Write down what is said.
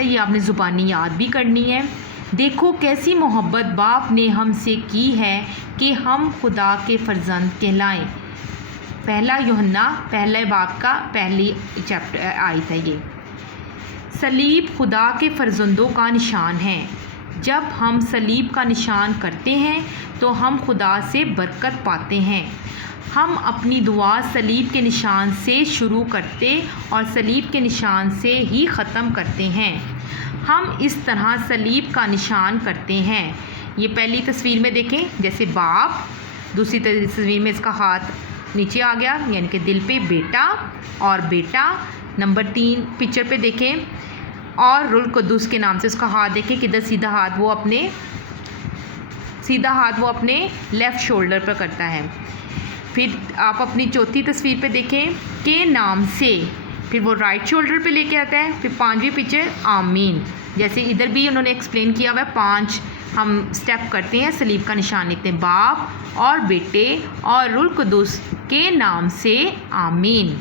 یہ آپ نے زبانی یاد بھی کرنی ہے۔ دیکھو کیسی محبت باپ نے ہم سے کی ہے کہ ہم خدا کے فرزند کہلائیں۔ پہلا یوحنا پہلے باب کا پہلی چیپٹر آیت ہے یہ۔ صلیب خدا کے فرزندوں کا نشان ہے۔ جب ہم صلیب کا نشان کرتے ہیں تو ہم خدا سے برکت پاتے ہیں۔ ہم اپنی دعا صلیب کے نشان سے شروع کرتے اور صلیب کے نشان سے ہی ختم کرتے ہیں۔ ہم اس طرح صلیب کا نشان کرتے ہیں۔ یہ پہلی تصویر میں دیکھیں جیسے باپ، دوسری تصویر میں اس کا ہاتھ نیچے آ گیا یعنی کہ دل پہ بیٹا اور بیٹا۔ نمبر 3 پکچر پہ دیکھیں اور روح القدس کے نام سے اس کا ہاتھ دیکھیں کدھر سیدھا ہاتھ وہ اپنے لیفٹ شولڈر پر کرتا ہے۔ پھر آپ اپنی چوتھی تصویر پہ دیکھیں کے نام سے، پھر وہ رائٹ شولڈر پہ لے کے آتا ہے۔ پھر 5ویں پکچر آمین، جیسے ادھر بھی انہوں نے ایکسپلین کیا ہوا ہے 5 ہم سٹیپ کرتے ہیں صلیب کا نشان لیتے ہیں، باپ اور بیٹے اور روح القدس کے نام سے آمین۔